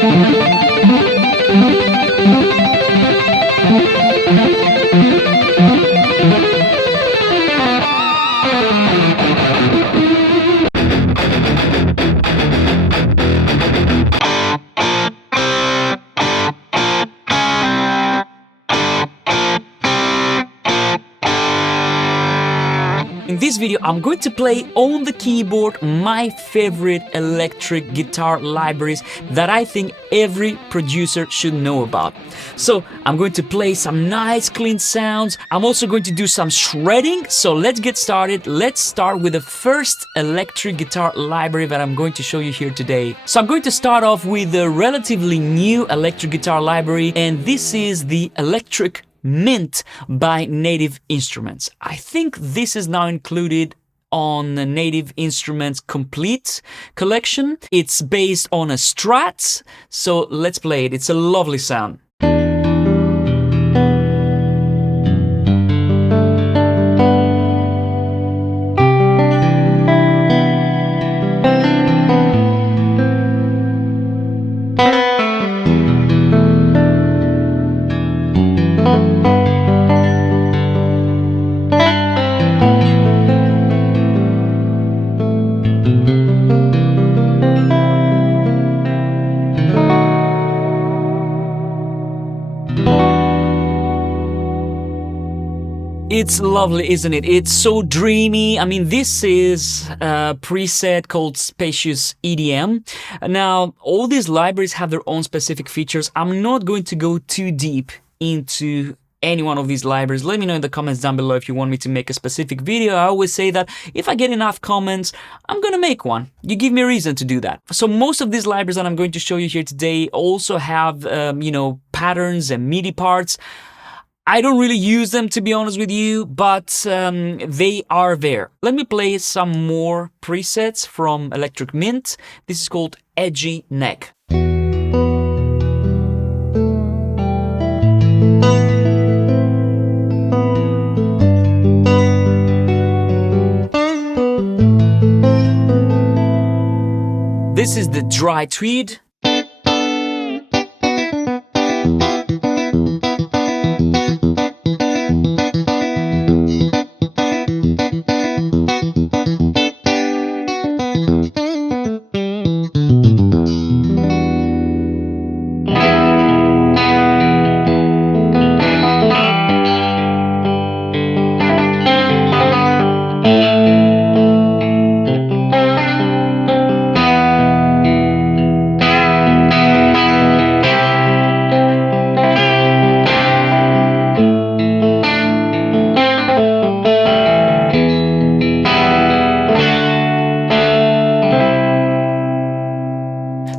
In this video, I'm going to play on the keyboard my favorite electric guitar libraries that I think every producer should know about. So I'm going to play some nice clean sounds. I'm also going to do some shredding. So let's get started. Let's start with the first electric guitar library that I'm going to show you here today. So I'm going to start off with a relatively new electric guitar library, and this is the Electric Mint by Native Instruments. I think this is now included on the Native Instruments Complete collection. It's based on a Strat, so let's play it. It's a lovely sound. It's lovely, isn't it? It's so dreamy. I mean, this is a preset called Spacious EDM. Now, all these libraries have their own specific features. I'm not going to go too deep into any one of these libraries. Let me know in the comments down below if you want me to make a specific video. I always say that if I get enough comments, I'm gonna make one. You give me a reason to do that. So most of these libraries that I'm going to show you here today also have, patterns and MIDI parts. I don't really use them, to be honest with you, but they are there. Let me play some more presets from Electric Mint. This is called Edgy Neck. This is the Dry Tweed.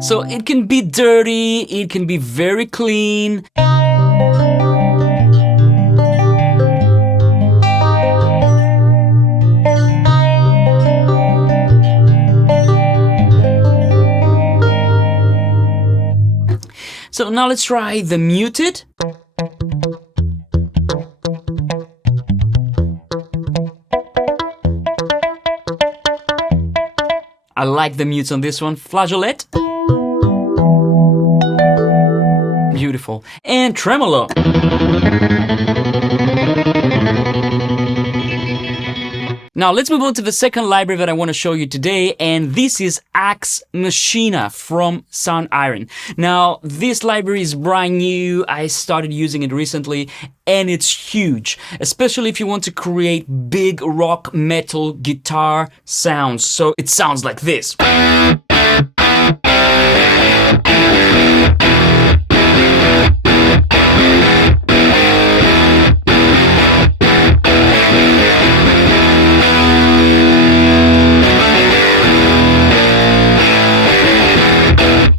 So it can be dirty, it can be very clean. So now let's try the muted. I like the mutes on this one. Flageolet. Beautiful. And tremolo. Now let's move on to the second library that I want to show you today, and this is Axe Machina from Soundiron. Now this library is brand new. I started using it recently and it's huge, especially if you want to create big rock metal guitar sounds. So it sounds like this.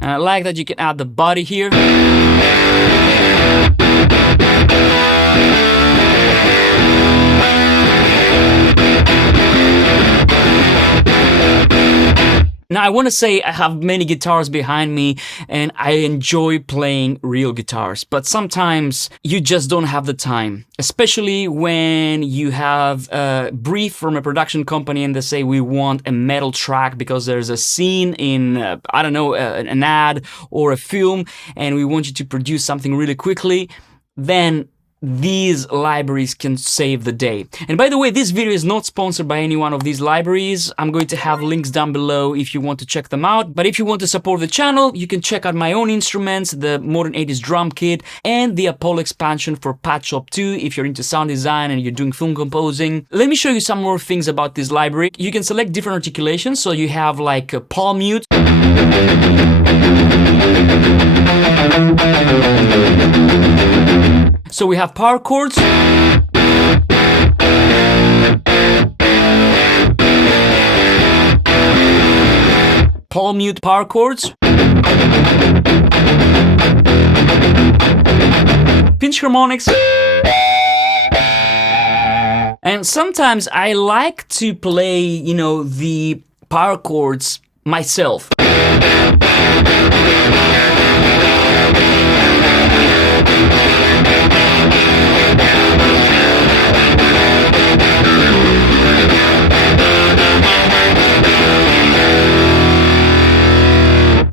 I like that you can add the body here. Now, I want to say I have many guitars behind me and I enjoy playing real guitars, but sometimes you just don't have the time, especially when you have a brief from a production company and they say we want a metal track because there's a scene in, I don't know, an ad or a film, and we want you to produce something really quickly. Then these libraries can save the day. And by the way, this video is not sponsored by any one of these libraries. I'm going to have links down below if you want to check them out. But if you want to support the channel, you can check out my own instruments, the Modern 80s drum kit, and the Apollo expansion for Pad Shop 2 if you're into sound design and you're doing film composing. Let me show you some more things about this library. You can select different articulations, so you have like a palm mute. So we have power chords. Palm mute power chords. Pinch harmonics. And sometimes I like to play, you know, the power chords myself.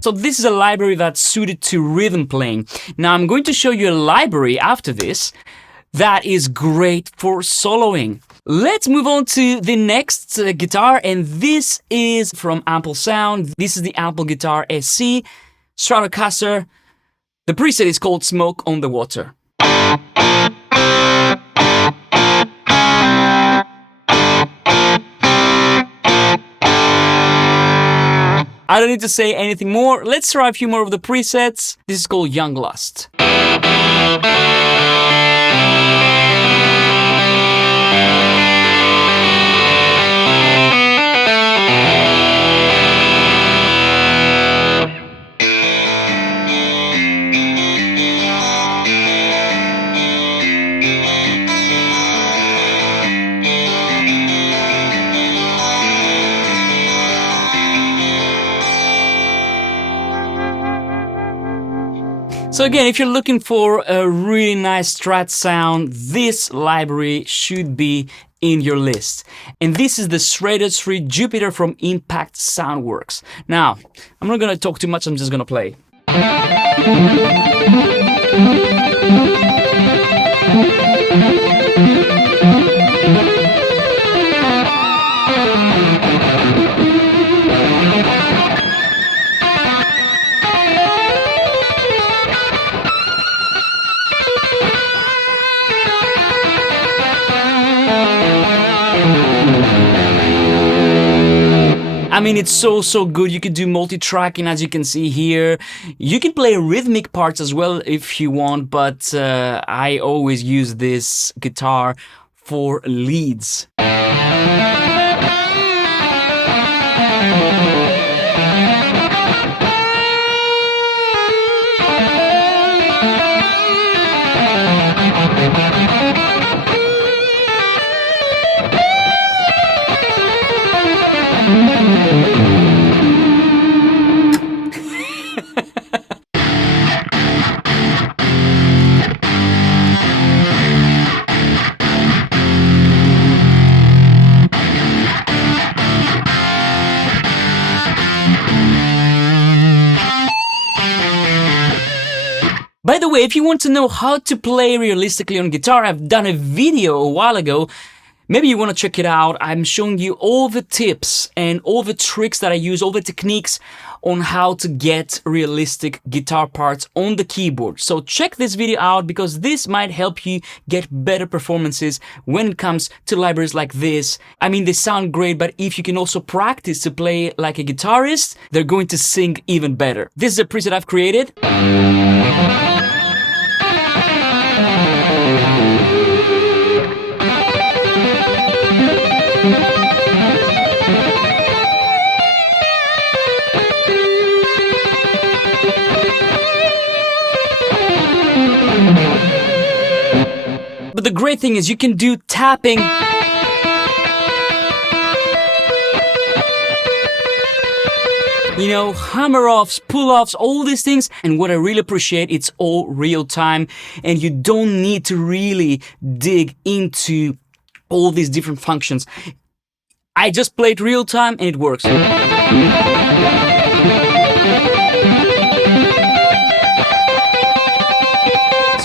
So this is a library that's suited to rhythm playing. Now I'm going to show you a library after this that is great for soloing. Let's move on to the next guitar, and this is from Ample Sound. This is the Ample Guitar SC Stratocaster. The preset is called Smoke on the Water. I don't need to say anything more. Let's try a few more of the presets. This is called Young Lust. So again, if you're looking for a really nice Strat sound, this library should be in your list. And this is the Shredded 3 Jupiter from Impact Soundworks. Now, I'm not gonna talk too much, I'm just gonna play. I mean, it's so good. You can do multi-tracking, as you can see here. You can play rhythmic parts as well if you want, but I always use this guitar for leads. By the way, if you want to know how to play realistically on guitar, I've done a video a while ago. Maybe you want to check it out. I'm showing you all the tips and all the tricks that I use, all the techniques on how to get realistic guitar parts on the keyboard. So check this video out because this might help you get better performances when it comes to libraries like this. I mean, they sound great, but if you can also practice to play like a guitarist, they're going to sing even better. This is a preset I've created. But the great thing is you can do tapping. you know, hammer-offs, pull-offs, all these things. And what I really appreciate, it's all real-time, and you don't need to really dig into all these different functions. I just played real-time and it works. So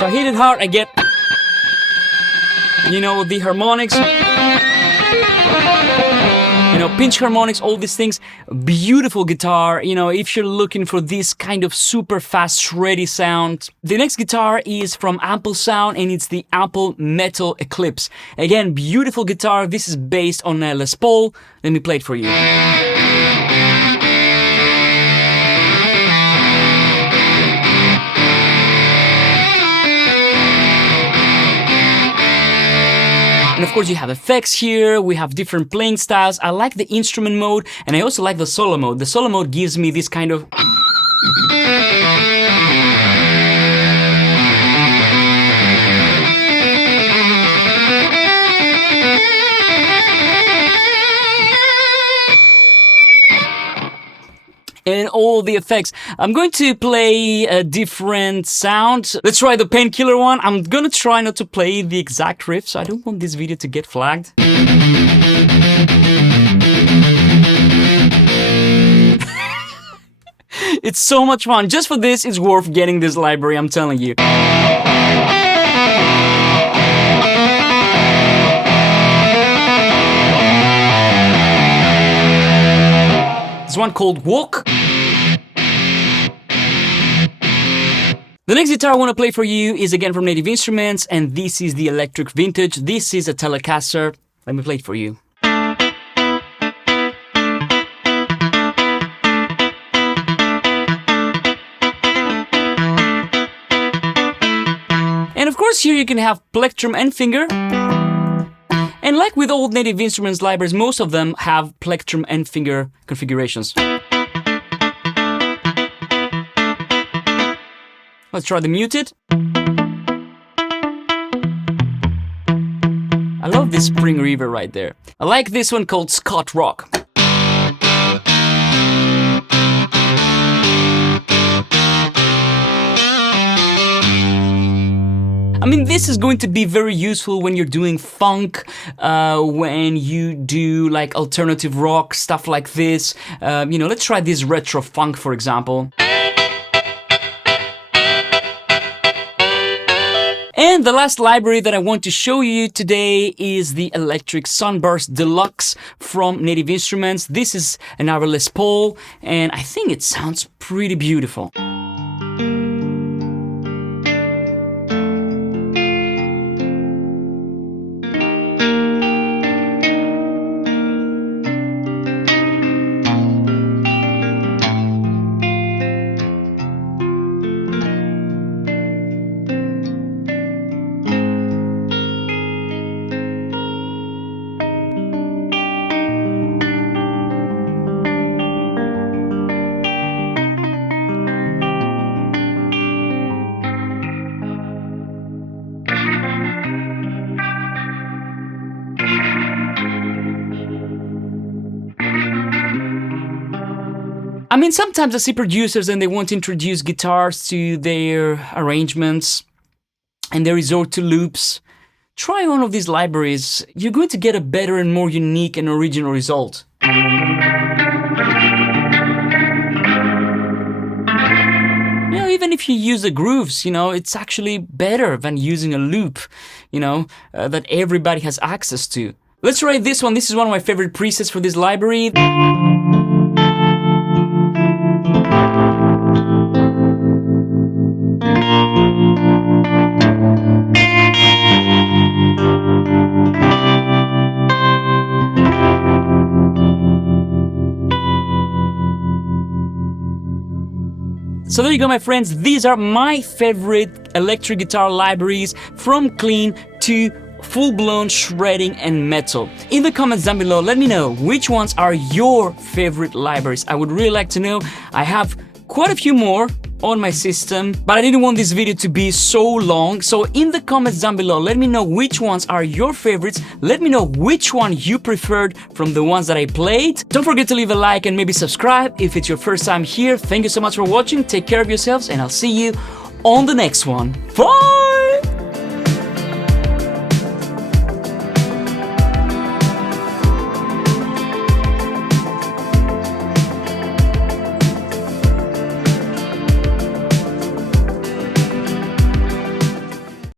I hit it hard, I get, you know, the harmonics, you know, pinch harmonics, all these things. Beautiful guitar, you know, if you're looking for this kind of super fast, shreddy sound. The next guitar is from Ample Sound, and it's the Ample Metal Eclipse. Again, beautiful guitar. This is based on a Les Paul. Let me play it for you. And of course you have effects here, we have different playing styles. I like the instrument mode, and I also like the solo mode. The solo mode gives me this kind of... and all the effects. I'm going to play a different sound. Let's try the Painkiller one. I'm gonna try not to play the exact riff, so I don't want this video to get flagged. It's so much fun. Just for this, it's worth getting this library, I'm telling you. This one called Walk. The next guitar I want to play for you is again from Native Instruments, and this is the Electric Vintage. This is a Telecaster. Let me play it for you. And of course here you can have plectrum and finger. And like with old Native Instruments libraries, most of them have plectrum and finger configurations. Let's try the muted. I love this spring reverb right there. I like this one called Scott Rock. I mean, this is going to be very useful when you're doing funk, when you do like alternative rock, stuff like this. You know, let's try this retro funk, for example. And the last library that I want to show you today is the Electric Sunburst Deluxe from Native Instruments. This is an Les Paul, and I think it sounds pretty beautiful. I mean, sometimes I see producers and they want to introduce guitars to their arrangements and they resort to loops. Try one of these libraries. You're going to get a better and more unique and original result. You know, even if you use the grooves, you know, it's actually better than using a loop, you know, that everybody has access to. Let's try this one. This is one of my favorite presets for this library. So there you go, my friends. These are my favorite electric guitar libraries, from clean to full-blown shredding and metal. In the comments down below, let me know which ones are your favorite libraries. I would really like to know. I have quite a few more on my system, but I didn't want this video to be so long. So in the comments down below, let me know which ones are your favorites. Let me know which one you preferred from the ones that I played. Don't forget to leave a like and maybe subscribe if it's your first time here. Thank you so much for watching. Take care of yourselves and I'll see you on the next one. Bye!